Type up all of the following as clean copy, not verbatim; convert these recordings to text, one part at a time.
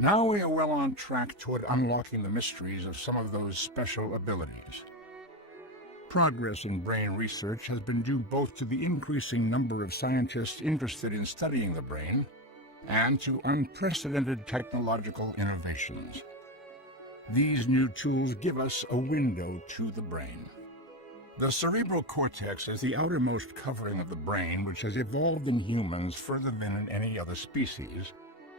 Now we are well on track toward unlocking the mysteries of some of those special abilities. Progress in brain research has been due both to the increasing number of scientists interested in studying the brain and to unprecedented technological innovations. These new tools give us a window to the brain. The cerebral cortex is the outermost covering of the brain, which has evolved in humans further than in any other species,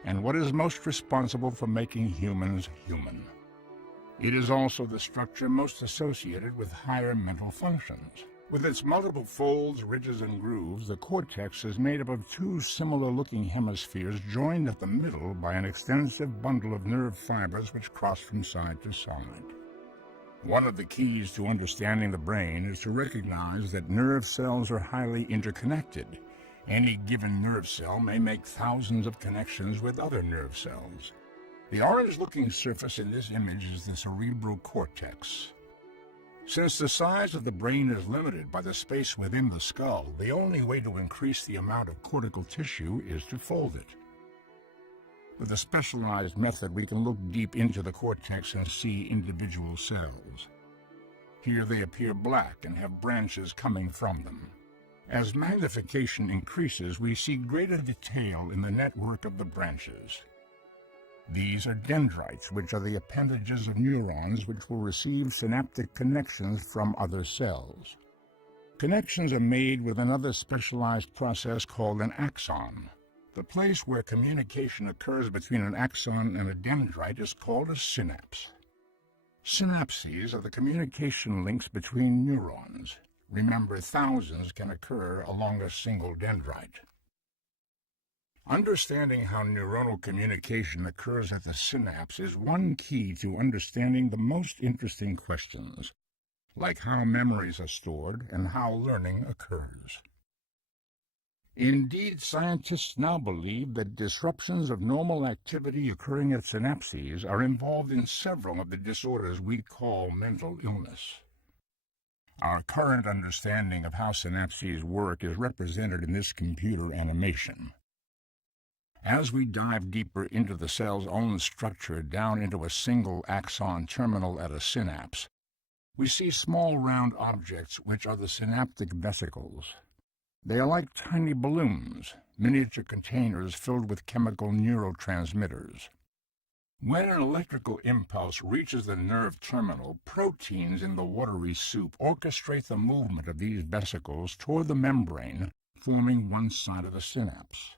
and what is most responsible for making humans human. It is also the structure most associated with higher mental functions. With its multiple folds, ridges, and grooves, the cortex is made up of two similar-looking hemispheres joined at the middle by an extensive bundle of nerve fibers which cross from side to side. One of the keys to understanding the brain is to recognize that nerve cells are highly interconnected. Any given nerve cell may make thousands of connections with other nerve cells. The orange-looking surface in this image is the cerebral cortex. Since the size of the brain is limited by the space within the skull, the only way to increase the amount of cortical tissue is to fold it. With a specialized method, we can look deep into the cortex and see individual cells. Here they appear black and have branches coming from them. As magnification increases, we see greater detail in the network of the branches. These are dendrites, which are the appendages of neurons which will receive synaptic connections from other cells. Connections are made with another specialized process called an axon. The place where communication occurs between an axon and a dendrite is called a synapse. Synapses are the communication links between neurons. Remember, thousands can occur along a single dendrite. Understanding how neuronal communication occurs at the synapse is one key to understanding the most interesting questions, like how memories are stored and how learning occurs. Indeed, scientists now believe that disruptions of normal activity occurring at synapses are involved in several of the disorders we call mental illness. Our current understanding of how synapses work is represented in this computer animation. As we dive deeper into the cell's own structure down into a single axon terminal at a synapse, we see small round objects which are the synaptic vesicles. They are like tiny balloons, miniature containers filled with chemical neurotransmitters. When an electrical impulse reaches the nerve terminal, proteins in the watery soup orchestrate the movement of these vesicles toward the membrane, forming one side of the synapse.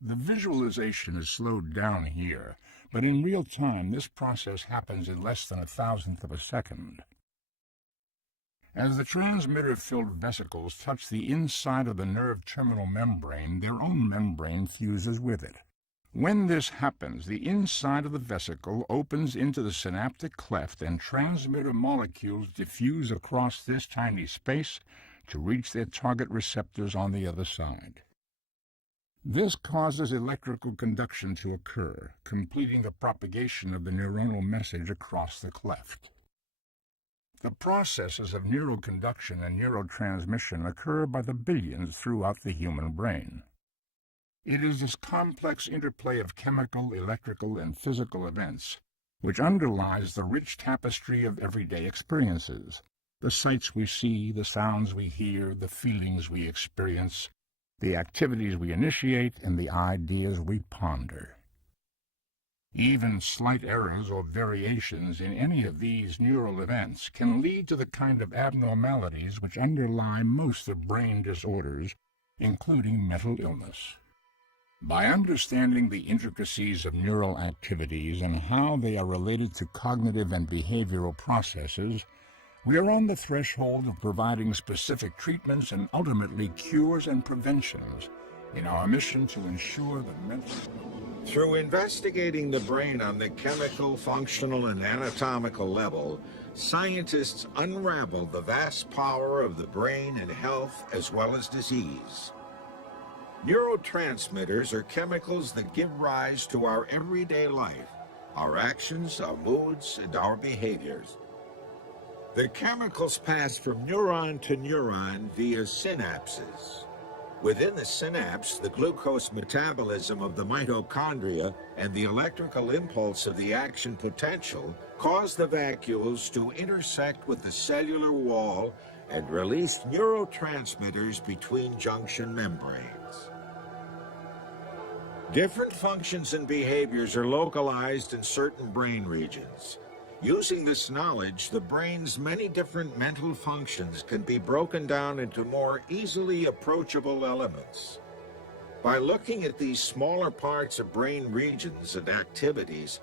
The visualization is slowed down here, but in real time this process happens in less than 1,000th of a second. As the transmitter-filled vesicles touch the inside of the nerve terminal membrane, their own membrane fuses with it. When this happens, the inside of the vesicle opens into the synaptic cleft and transmitter molecules diffuse across this tiny space to reach their target receptors on the other side. This causes electrical conduction to occur, completing the propagation of the neuronal message across the cleft. The processes of neural conduction and neurotransmission occur by the billions throughout the human brain. It is this complex interplay of chemical, electrical, and physical events which underlies the rich tapestry of everyday experiences, the sights we see, the sounds we hear, the feelings we experience, the activities we initiate, and the ideas we ponder. Even slight errors or variations in any of these neural events can lead to the kind of abnormalities which underlie most of brain disorders, including mental illness. By understanding the intricacies of neural activities and how they are related to cognitive and behavioral processes, we are on the threshold of providing specific treatments and ultimately cures and preventions in our mission to ensure that mental... Through investigating the brain on the chemical, functional, and anatomical level, scientists unravel the vast power of the brain in health as well as disease. Neurotransmitters are chemicals that give rise to our everyday life, our actions, our moods, and our behaviors. The chemicals pass from neuron to neuron via synapses. Within the synapse, the glucose metabolism of the mitochondria and the electrical impulse of the action potential cause the vacuoles to intersect with the cellular wall and release neurotransmitters between junction membranes. Different functions and behaviors are localized in certain brain regions. Using this knowledge, the brain's many different mental functions can be broken down into more easily approachable elements. By looking at these smaller parts of brain regions and activities,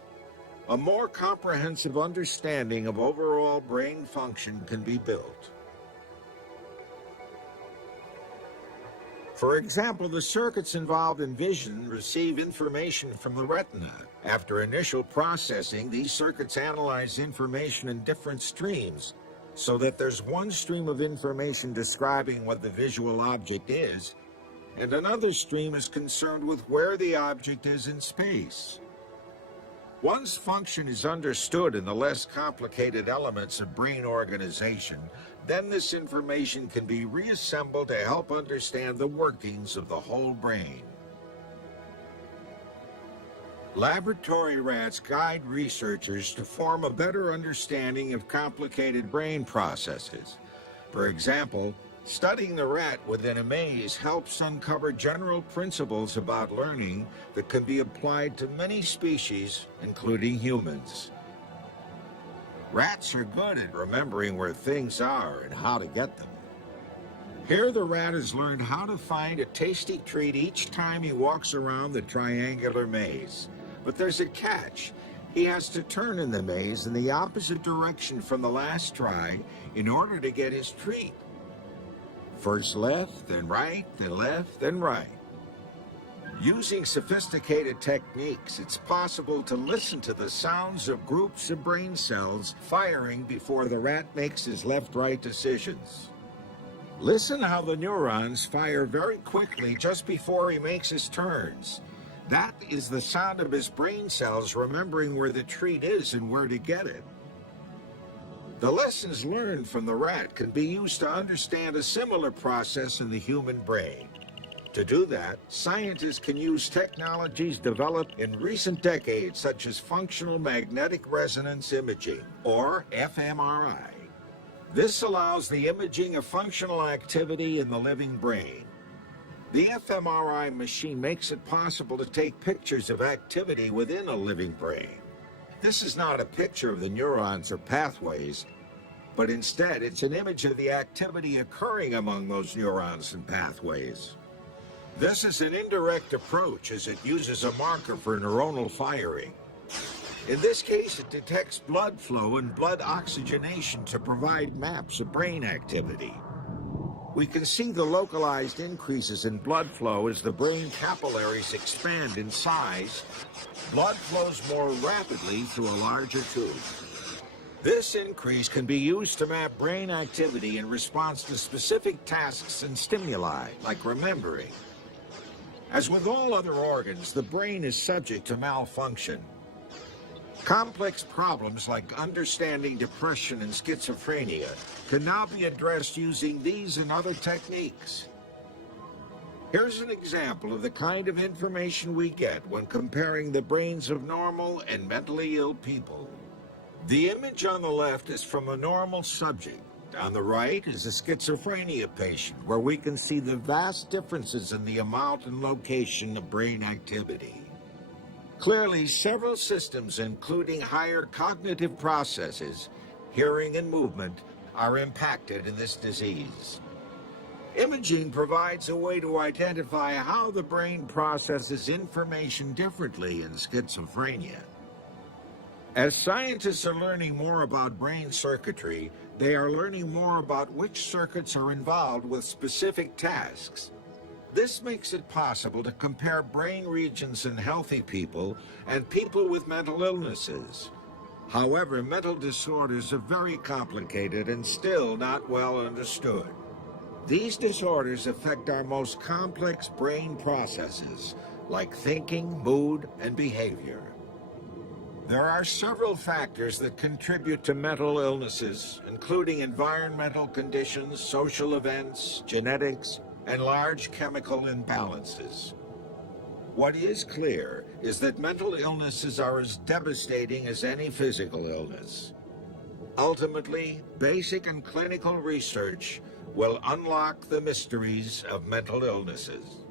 a more comprehensive understanding of overall brain function can be built. For example, the circuits involved in vision receive information from the retina. After initial processing, these circuits analyze information in different streams, so that there's one stream of information describing what the visual object is, and another stream is concerned with where the object is in space. Once function is understood in the less complicated elements of brain organization, then this information can be reassembled to help understand the workings of the whole brain. Laboratory rats guide researchers to form a better understanding of complicated brain processes. For example, studying the rat within a maze helps uncover general principles about learning that can be applied to many species, including humans. Rats are good at remembering where things are and how to get them. Here the rat has learned how to find a tasty treat each time he walks around the triangular maze. But there's a catch. He has to turn in the maze in the opposite direction from the last try in order to get his treat. First left, then right, then left, then right. Using sophisticated techniques, it's possible to listen to the sounds of groups of brain cells firing before the rat makes his left-right decisions. Listen how the neurons fire very quickly just before he makes his turns. That is the sound of his brain cells remembering where the treat is and where to get it. The lessons learned from the rat can be used to understand a similar process in the human brain. To do that, scientists can use technologies developed in recent decades, such as functional magnetic resonance imaging, or fMRI. This allows the imaging of functional activity in the living brain. The fMRI machine makes it possible to take pictures of activity within a living brain. This is not a picture of the neurons or pathways, but instead it's an image of the activity occurring among those neurons and pathways. This is an indirect approach as it uses a marker for neuronal firing. In this case, it detects blood flow and blood oxygenation to provide maps of brain activity. We can see the localized increases in blood flow as the brain capillaries expand in size. Blood flows more rapidly through a larger tube. This increase can be used to map brain activity in response to specific tasks and stimuli, like remembering. As with all other organs, the brain is subject to malfunction. Complex problems like understanding depression and schizophrenia can now be addressed using these and other techniques. Here's an example of the kind of information we get when comparing the brains of normal and mentally ill people. The image on the left is from a normal subject. On the right is a schizophrenia patient, where we can see the vast differences in the amount and location of brain activity. Clearly, several systems, including higher cognitive processes, hearing and movement, are impacted in this disease. Imaging provides a way to identify how the brain processes information differently in schizophrenia. As scientists are learning more about brain circuitry, they are learning more about which circuits are involved with specific tasks. This makes it possible to compare brain regions in healthy people and people with mental illnesses. However, mental disorders are very complicated and still not well understood. These disorders affect our most complex brain processes, like thinking, mood, and behavior. There are several factors that contribute to mental illnesses, including environmental conditions, social events, genetics, and large chemical imbalances. What is clear is that mental illnesses are as devastating as any physical illness. Ultimately, basic and clinical research will unlock the mysteries of mental illnesses.